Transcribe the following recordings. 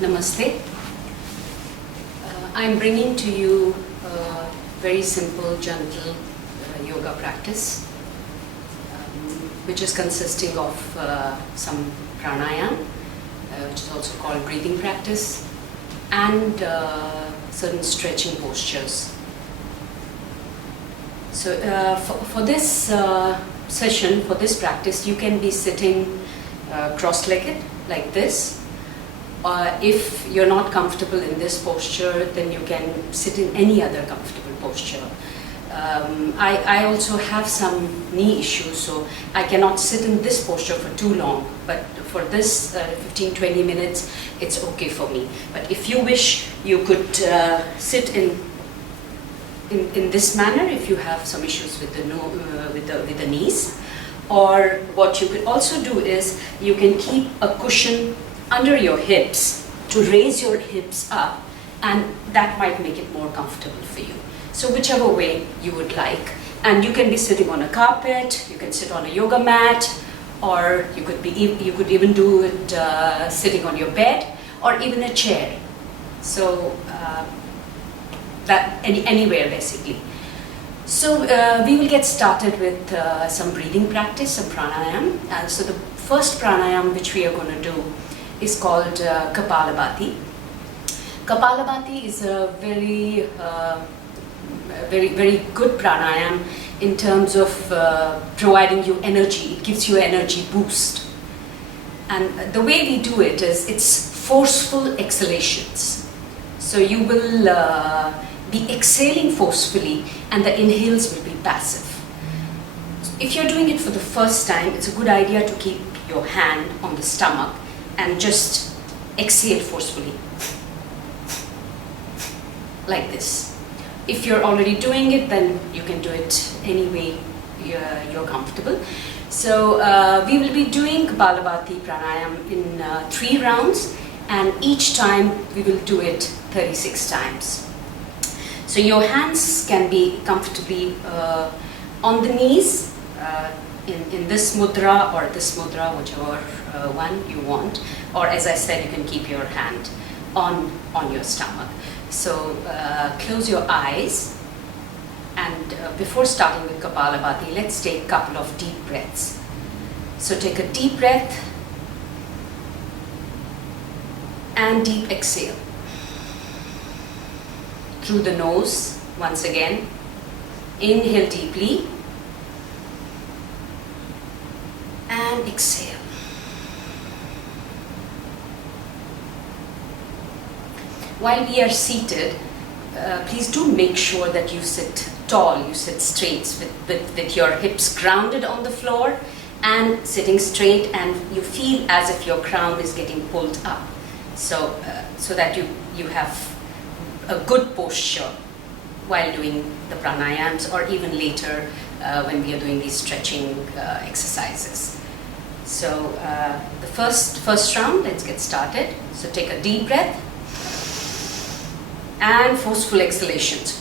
Namaste. I'm bringing to you a very simple, gentle yoga practice, which is consisting of some pranayam, which is also called breathing practice, and certain stretching postures. So for this session, for this practice, you can be sitting cross-legged like this. If you're not comfortable in this posture, then you can sit in any other comfortable posture. I also have some knee issues, so I cannot sit in this posture for too long. But for this 15-20 minutes, it's okay for me. But if you wish, you could sit in this manner if you have some issues with the knees. Or what you could also do is you can keep a cushion under your hips to raise your hips up, and that might make it more comfortable for you. So whichever way you would like. And you can be sitting on a carpet, you can sit on a yoga mat, or you could even do it sitting on your bed or even a chair. So that anywhere basically. So we will get started with some breathing practice, some pranayam. So the first pranayam which we are going to do is called Kapalabhati. Kapalabhati is a very good pranayam in terms of providing you energy. It gives you an energy boost. And the way we do it is it's forceful exhalations. So you will be exhaling forcefully and the inhales will be passive. If you're doing it for the first time, it's a good idea to keep your hand on the stomach and just exhale forcefully, like this. If you're already doing it, then you can do it any way you're comfortable. So we will be doing Kapalabhati Pranayam in 3 rounds, and each time we will do it 36 times. So your hands can be comfortably on the knees, in this mudra or this mudra, whichever one you want, or as I said, you can keep your hand on your stomach. So close your eyes, and before starting with Kapalabhati, let's take a couple of deep breaths. So take a deep breath and deep exhale through the nose. Once again, inhale deeply and exhale. While we are seated, please do make sure that you sit tall, you sit straight with your hips grounded on the floor and sitting straight, and you feel as if your crown is getting pulled up, so that you have a good posture while doing the pranayams, or even later when we are doing these stretching exercises. So the first round, let's get started. So take a deep breath and forceful exhalations.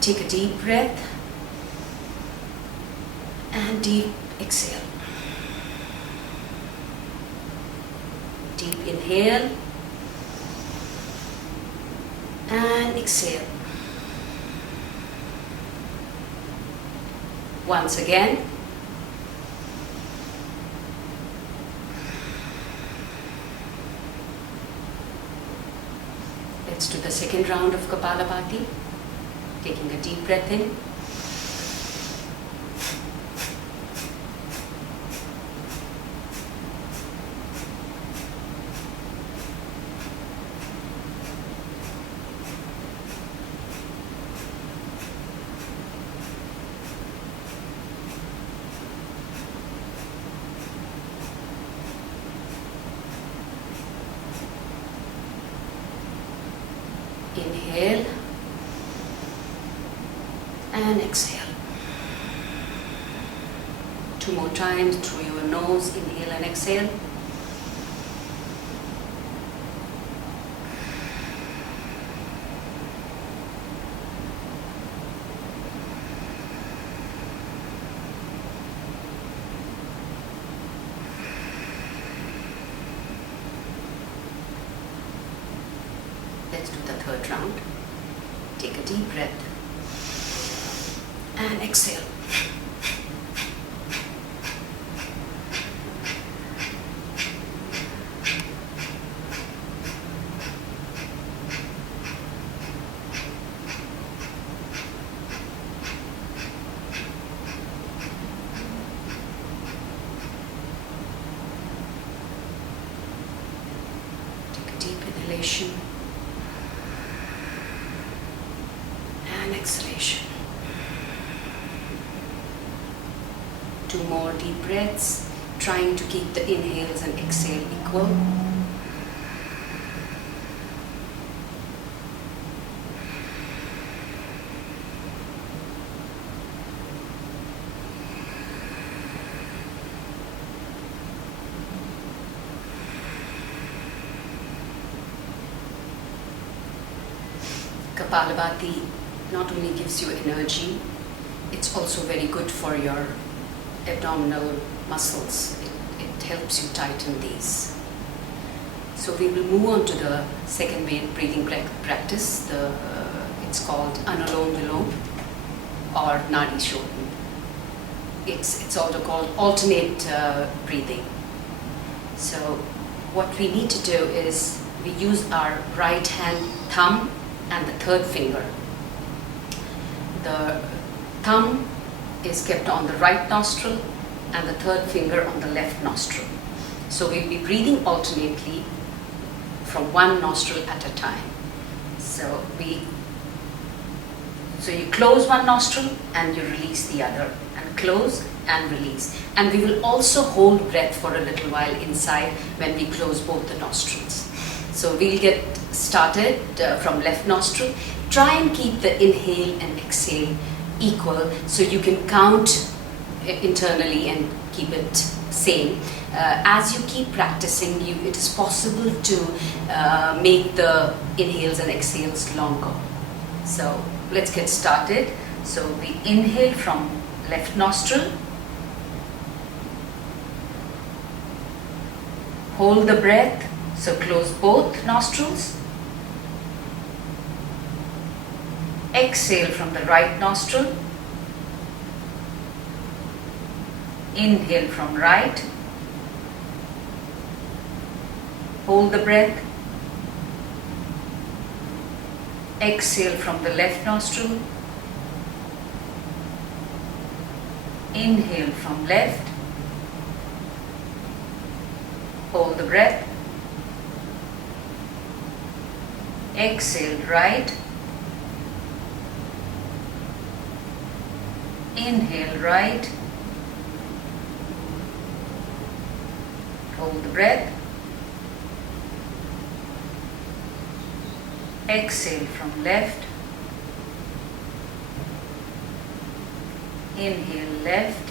Take a deep breath and deep exhale. Deep inhale and exhale. Once again. Let's do the second round of Kapalabhati. Taking a deep breath in. Inhale and exhale. 2 more times through your nose, inhale and exhale. Let's do the third round. Take a deep breath and exhale. Take a deep inhalation and exhalation. 2 more deep breaths, trying to keep the inhales and exhale equal. Kapalabhati not only gives you energy, it's also very good for your abdominal muscles. It helps you tighten these. So we will move on to the second breathing practice. It's called Anulom Vilom or Nadi Shodhan. It's also called alternate breathing. So what we need to do is we use our right hand thumb and the third finger. The thumb is kept on the right nostril and the third finger on the left nostril. So we'll be breathing alternately from one nostril at a time. So you close one nostril and you release the other, and close and release. And we will also hold breath for a little while inside when we close both the nostrils. So we'll get started from left nostril. Try and keep the inhale and exhale equal, so you can count internally and keep it same. As you keep practicing, it is possible to make the inhales and exhales longer. So let's get started. So we inhale from left nostril, hold the breath, so close both nostrils. Exhale from the right nostril. Inhale from right. Hold the breath. Exhale from the left nostril. Inhale from left. Hold the breath. Exhale right. Inhale right. Hold the breath. Exhale from left. Inhale left.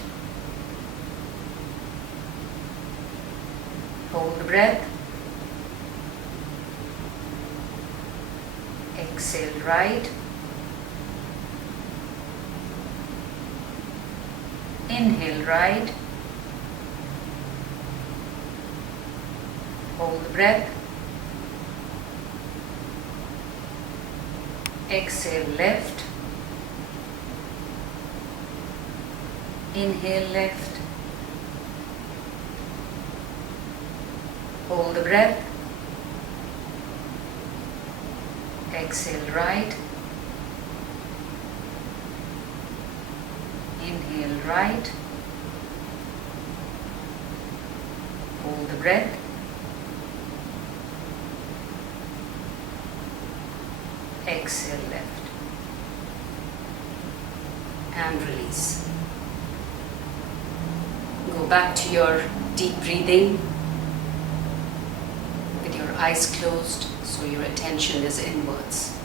Hold the breath. Exhale right. Inhale right. Hold the breath. Exhale left. Inhale left. Hold the breath. Exhale right. Inhale right. Hold the breath. Exhale left. And release. Go back to your deep breathing with your eyes closed, so your attention is inwards.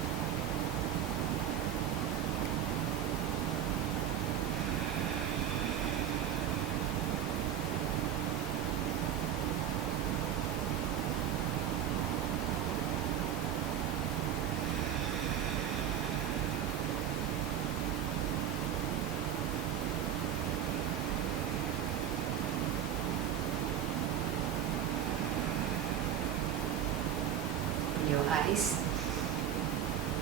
eyes.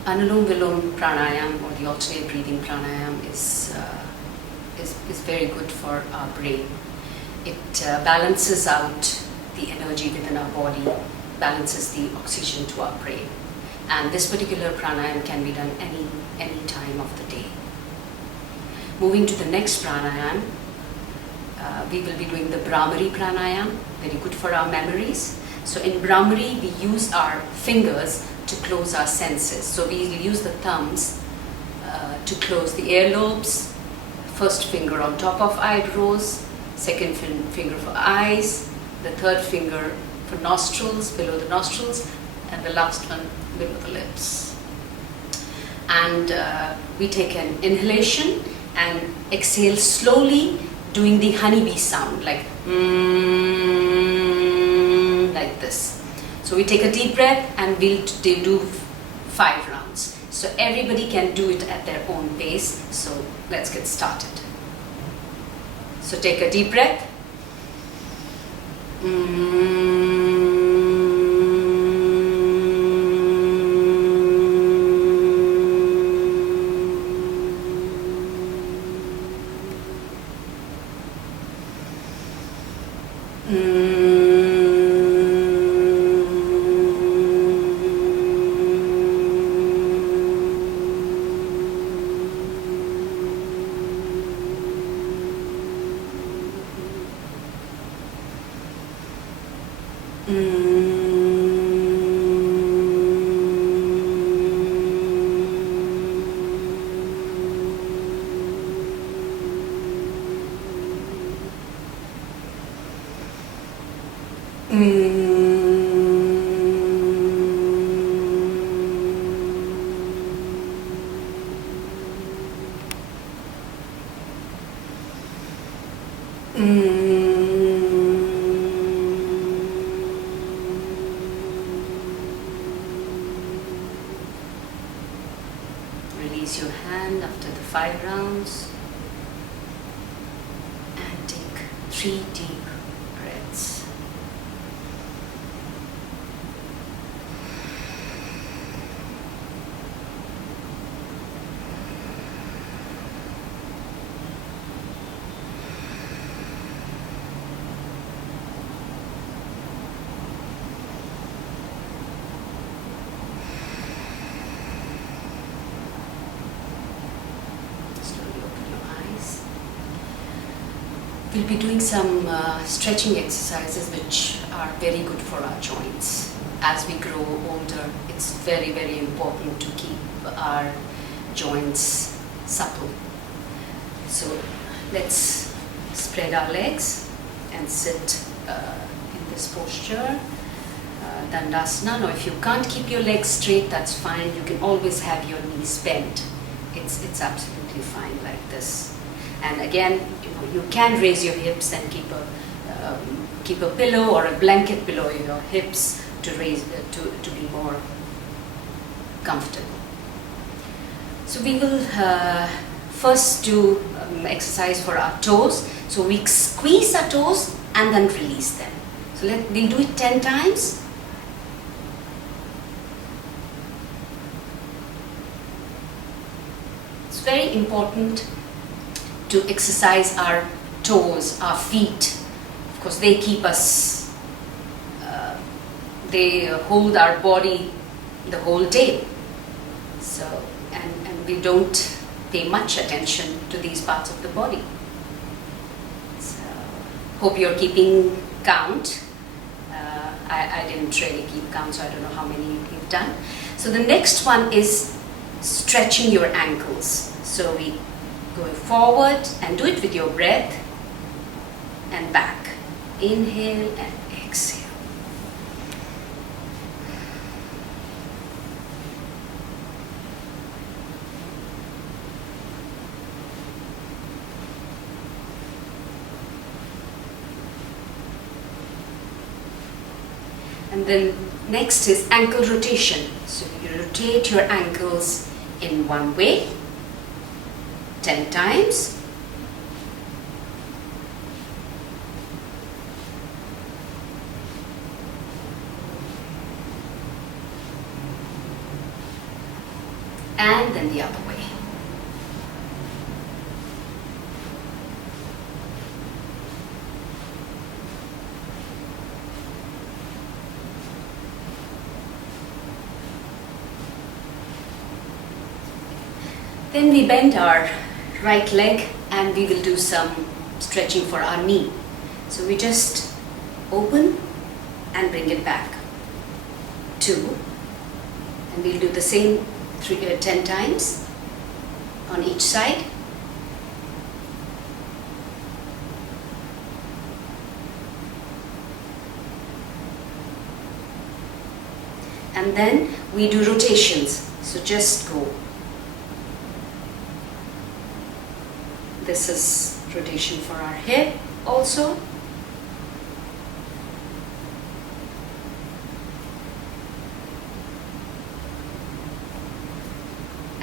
Anulom Vilom Pranayam, or the alternate breathing pranayam, is very good for our brain. It balances out the energy within our body, balances the oxygen to our brain. And this particular pranayam can be done any time of the day. Moving to the next pranayam, we will be doing the Brahmari pranayam, very good for our memories. So in Brahmari, we use our fingers to close our senses. So we use the thumbs to close the earlobes, first finger on top of eyebrows, second finger for eyes, the third finger for nostrils, below the nostrils, and the last one below the lips. And we take an inhalation and exhale slowly, doing the honeybee sound, like like this. So we take a deep breath and we'll do 5 rounds. So everybody can do it at their own pace. So let's get started. So take a deep breath. Release your hand after the 5 rounds and take 3 deep breaths. We'll be doing some stretching exercises which are very good for our joints. As we grow older, it's very, very important to keep our joints supple. So let's spread our legs and sit in this posture, Dandasana. Now if you can't keep your legs straight, that's fine. You can always have your knees bent. It's absolutely fine like this. And again, you can raise your hips and keep a pillow or a blanket below your hips to raise to be more comfortable. So we will first do exercise for our toes. So we squeeze our toes and then release them. So we'll do it 10 times. It's very important to exercise our toes, our feet. Of course, they keep us, they hold our body the whole day. So, and we don't pay much attention to these parts of the body. So, hope you're keeping count. I didn't really keep count, so I don't know how many you've done. So the next one is stretching your ankles. So we go forward and do it with your breath and back. Inhale and exhale. And then next is ankle rotation. So you rotate your ankles in one way 10 times. Then we bend our right leg and we will do some stretching for our knee. So we just open and bring it back. 2, and we'll do the same 10 times on each side. And then we do rotations. So just go. This is rotation for our hip also.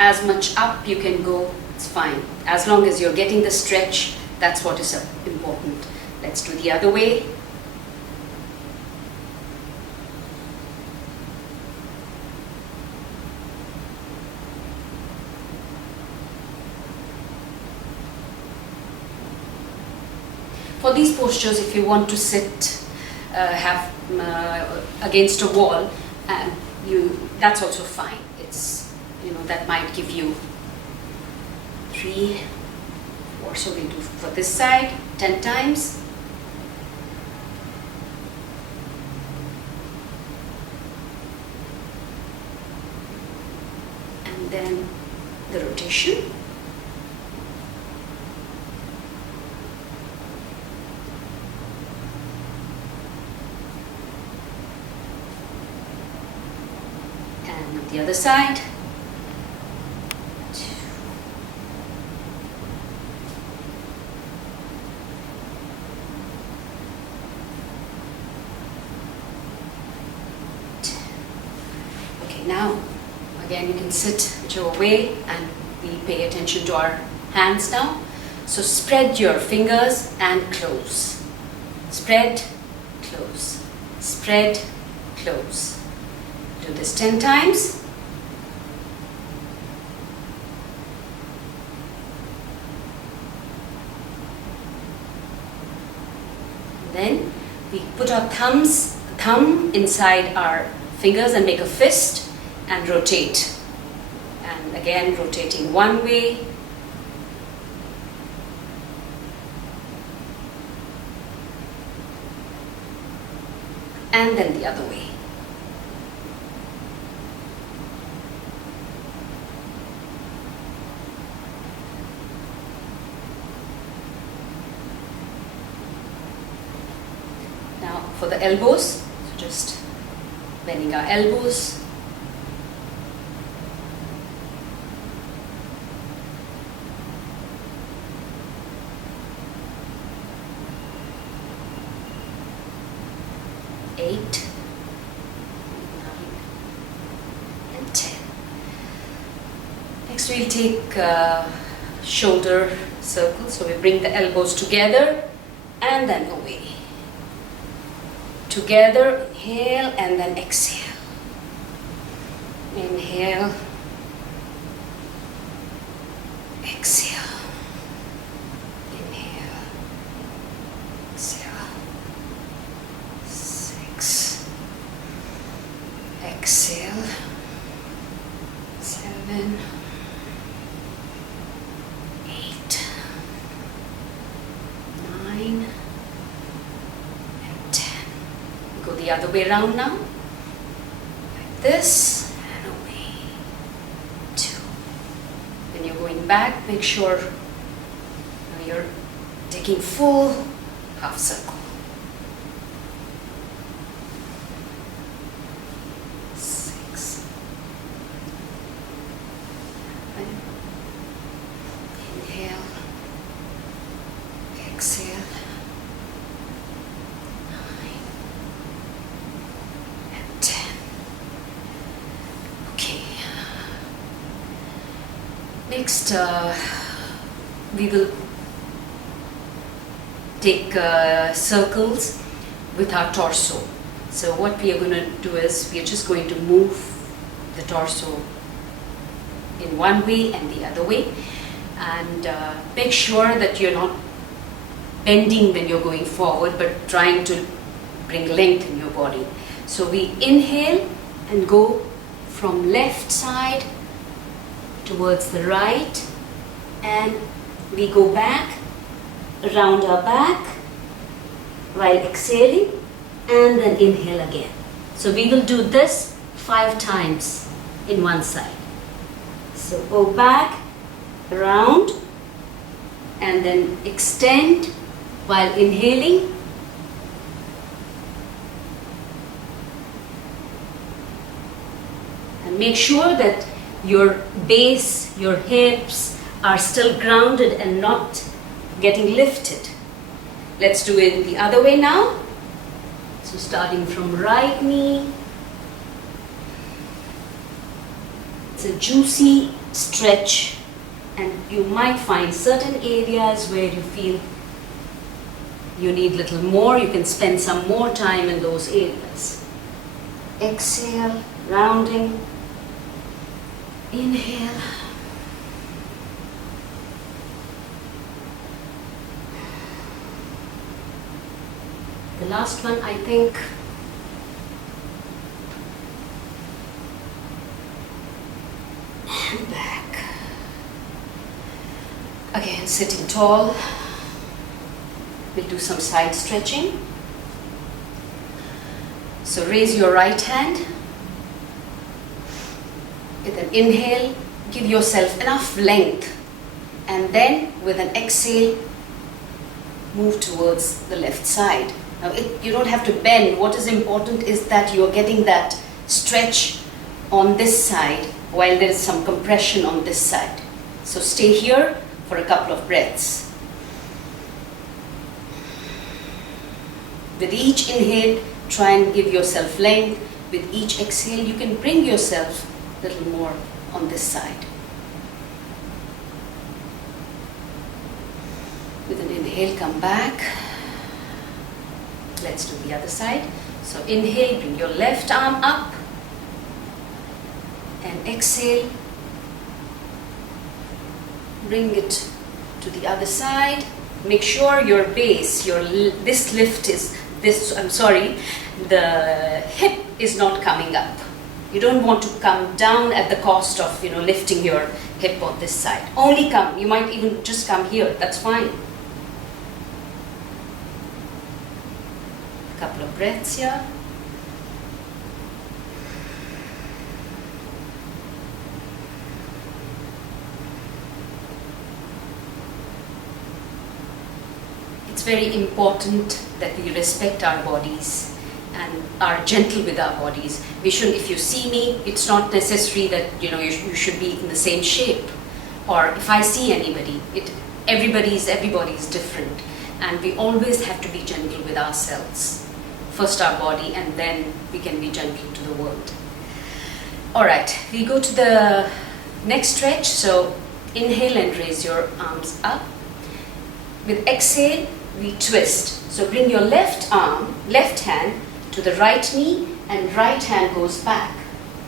As much up you can go, it's fine. As long as you're getting the stretch, that's what is important. Let's do the other way. For these postures, if you want to sit, have against a wall, that's also fine. It's, that might give you 3, 4. So we do for this side 10 times. And then the rotation. And the other side. 2. Okay, now again you can sit your way and we pay attention to our hands now. So spread your fingers and close. Spread, close. Spread, close. Do this 10 times. Then we put our thumb inside our fingers and make a fist and rotate. And again rotating one way. And then the other way. Now for the elbows, so just bending our elbows. Eight, 9, and 10. Next we'll take shoulder circle. So we bring the elbows together and then away. Together, inhale and then exhale. Inhale, exhale. Inhale, exhale. 6, exhale. 7, 8, 9, and 10. Go the other way around now. Like this and away. 2. When you're going back, make sure you're taking full half circle. 6. Inhale. Exhale. 9 and 10. Okay. Next, we will take circles with our torso. So what we are going to do is we are just going to move the torso in one way and the other way, and make sure that you're not bending when you're going forward, but trying to bring length in your body. So we inhale and go from left side towards the right, and we go back, around our back while exhaling, and then inhale again. So we will do this 5 times in one side. So go back, around, and then extend while inhaling. And make sure that your base, your hips are still grounded and not getting lifted. Let's do it the other way now. So starting from right knee. It's a juicy stretch, and you might find certain areas where you feel you need a little more. You can spend some more time in those areas. Exhale, rounding. Inhale. The last one, I think. And back. Again, sitting tall. We'll do some side stretching. So raise your right hand. With an inhale, give yourself enough length. And then with an exhale, move towards the left side. Now, you don't have to bend. What is important is that you're getting that stretch on this side while there is some compression on this side. So stay here for a couple of breaths. With each inhale, try and give yourself length. With each exhale, you can bring yourself a little more on this side. With an inhale, come back. Let's do the other side. So inhale, bring your left arm up, and exhale, bring it to the other side. Make sure your base, this lift is this. The hip is not coming up. You don't want to come down at the cost of lifting your hip on this side. Only come. You might even just come here. That's fine. Couple of breaths here. It's very important that we respect our bodies and are gentle with our bodies. We shouldn't, if you see me, it's not necessary that you should be in the same shape. Or if I see anybody, everybody is different, and we always have to be gentle with ourselves. First our body, and then we can be gentle to the world. Alright, we go to the next stretch. So inhale and raise your arms up. With exhale, we twist. So bring your left hand to the right knee, and right hand goes back.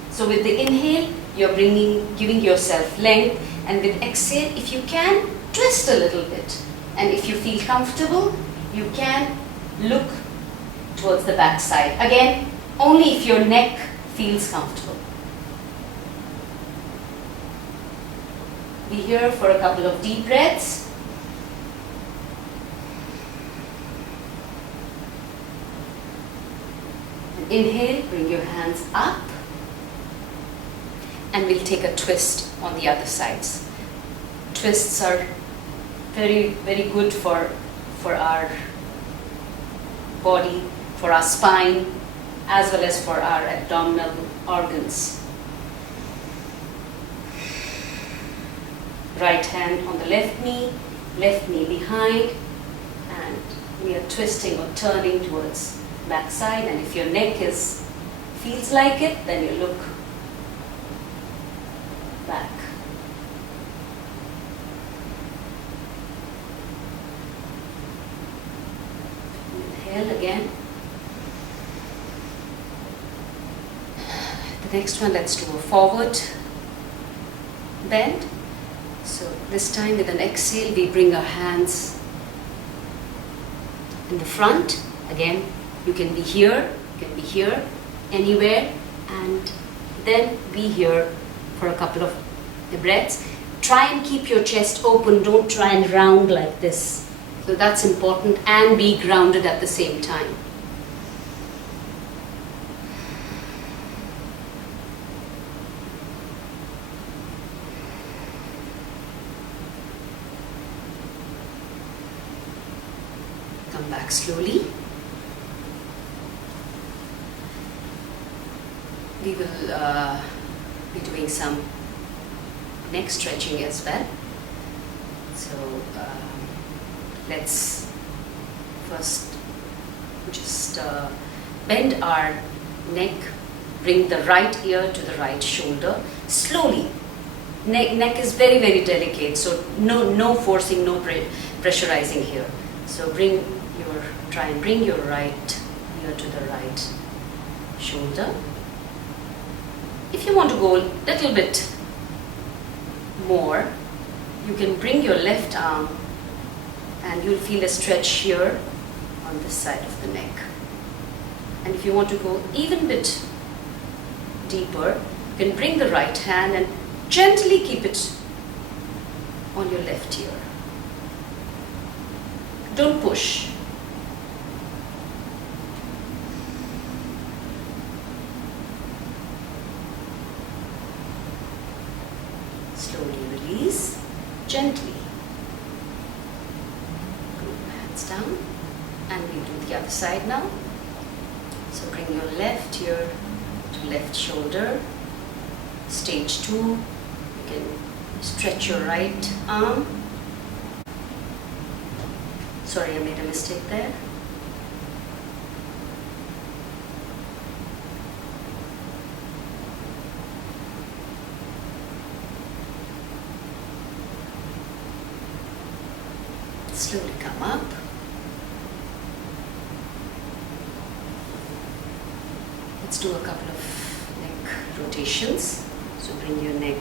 So with the inhale, you're giving yourself length, and with exhale, if you can, twist a little bit. And if you feel comfortable, you can look towards the back side. Again, only if your neck feels comfortable. Be here for a couple of deep breaths. And inhale, bring your hands up. And we'll take a twist on the other sides. Twists are very, very good for our body, for our spine, as well as for our abdominal organs. Right hand on the left knee behind, and we are twisting or turning towards back side. And if your neck feels like it, then you look back. Inhale again. The next one, let's do a forward bend. So this time with an exhale, we bring our hands in the front. Again, you can be here, anywhere, and then be here for a couple of the breaths. Try and keep your chest open, don't try and round like this. So that's important, and be grounded at the same time. Come back slowly. We will be doing some neck stretching as well. So let's first just bend our neck, bring the right ear to the right shoulder slowly. Neck is very, very delicate, so no forcing, no pressurizing here. So try and bring your right ear to the right shoulder. If you want to go a little bit more, you can bring your left arm and you'll feel a stretch here on this side of the neck. And if you want to go even bit deeper, you can bring the right hand and gently keep it on your left ear. Don't push. Slowly release, gently. Put your hands down, and we'll do the other side now. So bring your left ear to left shoulder. Stage 2, you can stretch your right arm. Sorry, I made a mistake there. Slowly come up. Let's do a couple of neck rotations. So bring your neck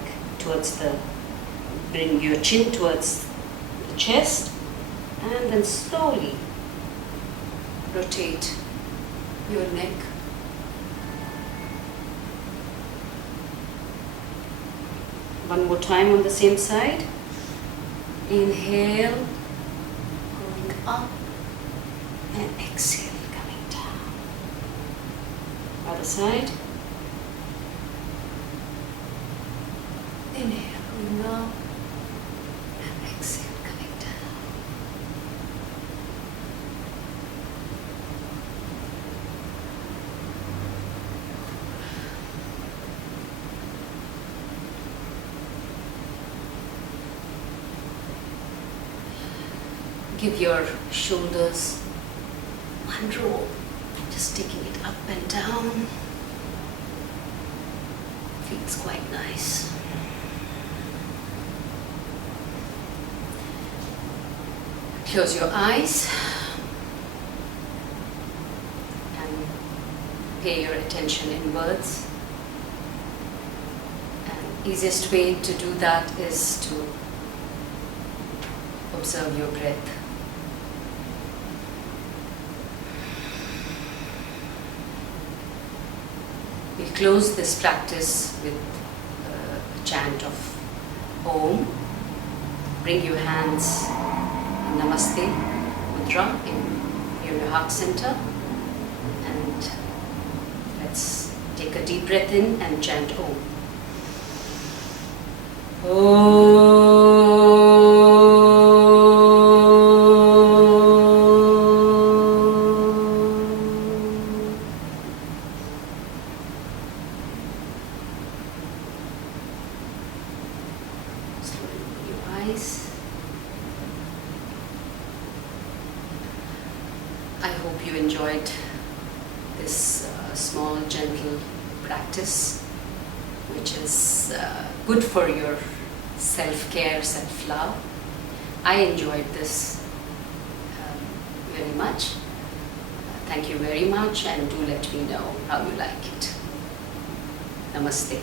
bring your chin towards the chest, and then slowly rotate your neck. One more time on the same side. Inhale, going up, and exhale, coming down. Other side. Inhale, going up, and exhale, coming down. Give your shoulders one roll, just taking it up and down. Feels quite nice. Close your eyes and pay your attention inwards. And easiest way to do that is to observe your breath. We'll close this practice with a chant of Om. Bring your hands in Namaste Mudra near your heart center, and let's take a deep breath in and chant Om. Om. I hope you enjoyed this small, gentle practice, which is good for your self-care, self-love. I enjoyed this very much. Thank you very much, and do let me know how you like it. Namaste.